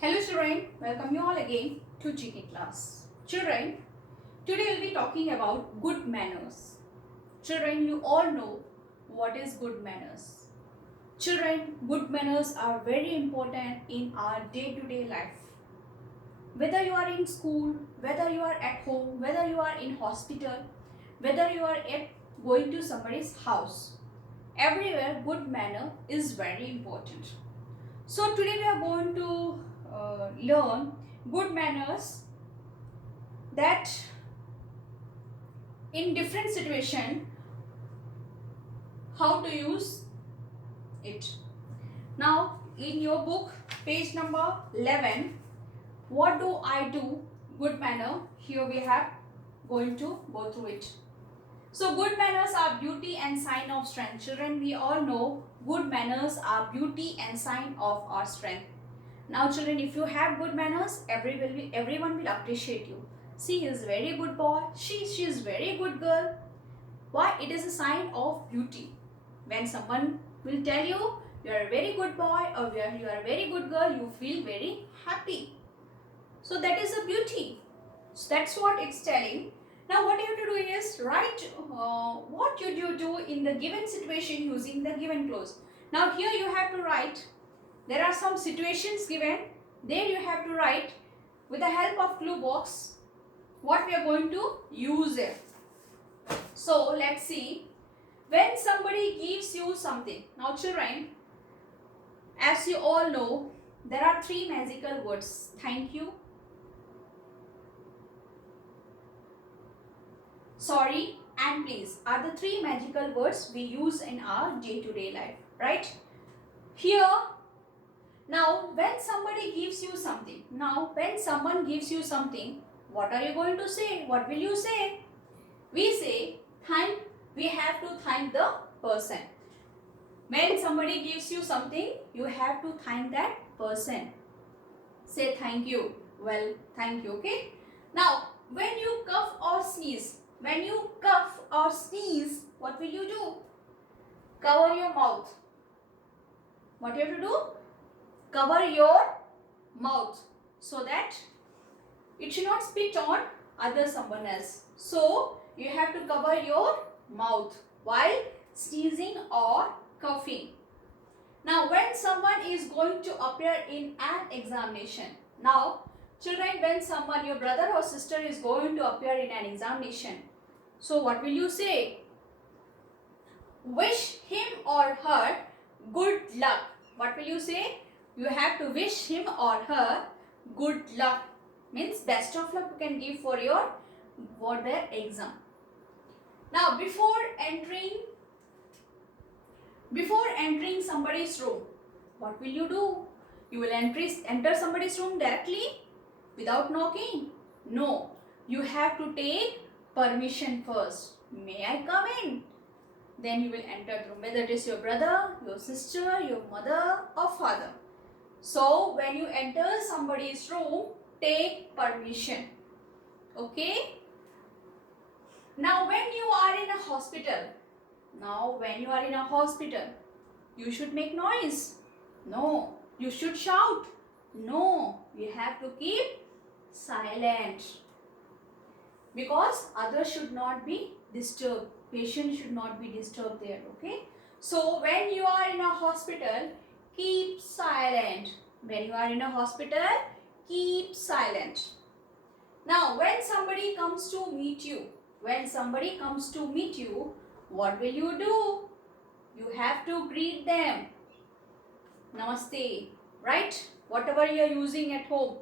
Hello children, welcome you all again to GK class. Children, today we'll be talking about good manners. Children, you all know what is good manners. Children, good manners are very important in our day-to-day life. Whether you are in school, whether you are at home, whether you are in hospital, whether you are going to somebody's house, everywhere good manner is very important. So today we are going to learn good manners that in different situation how to use it. Now in your book page number 11, what do I do good manner, here we have going to go through it. So good manners are beauty and sign of strength. Children, we all know good manners are beauty and sign of our strength. Now children, if you have good manners, everyone will appreciate you. See, he is very good boy, she is very good girl. Why? It is a sign of beauty. When someone will tell you you are a very good boy or you are a very good girl, you feel very happy. So that is a beauty. So that's what it's telling. Now what you have to do is write what did you do in the given situation using the given clause. Now here you have to write, there are some situations given, there you have to write with the help of clue box what we are going to use it. So let's see, when somebody gives you something. Now children, as you all know, there are three magical words: thank you, sorry and please are the three magical words we use in our day-to-day life, right? Here, now when somebody gives you something, what are you going to say? What will you say? We say thank, we have to thank the person. When somebody gives you something, you have to thank that person. Say thank you. Well, thank you, okay? Now, when you cough or sneeze, what will you do? Cover your mouth. What you have to do? Cover your mouth so that it should not spit on someone else. So, you have to cover your mouth while sneezing or coughing. Now, when someone is going to appear in an examination. Now, children, when someone, your brother or sister is going to appear in an examination, so what will you say? Wish him or her good luck. What will you say? You have to wish him or her good luck. Means best of luck you can give for their exam. Now before entering somebody's room, what will you do? You will enter somebody's room directly without knocking? No. You have to take permission first. May I come in? Then you will enter the room, whether it is your brother, your sister, your mother or father. So when you enter somebody's room, take permission. Okay? Now when you are in a hospital, you should make noise? No. You should shout? No. You have to keep silent. Because others should not be disturbed. Patient should not be disturbed there. Okay? So when you are in a hospital, keep silent. When you are in a hospital, keep silent. Now when somebody comes to meet you, what will you do? You have to greet them. Namaste. Right? Whatever you are using at home,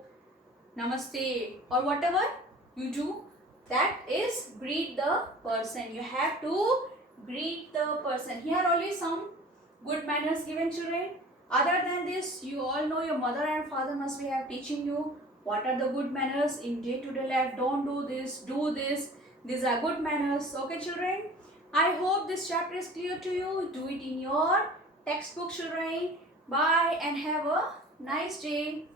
namaste or whatever you do, that is greet the person. You have to greet the person. Here only some good manners given, children. Other than this, you all know your mother and father must be have teaching you what are the good manners in day-to-day life. Don't do this, do this. These are good manners. Okay, children? I hope this chapter is clear to you. Do it in your textbook, children. Bye and have a nice day.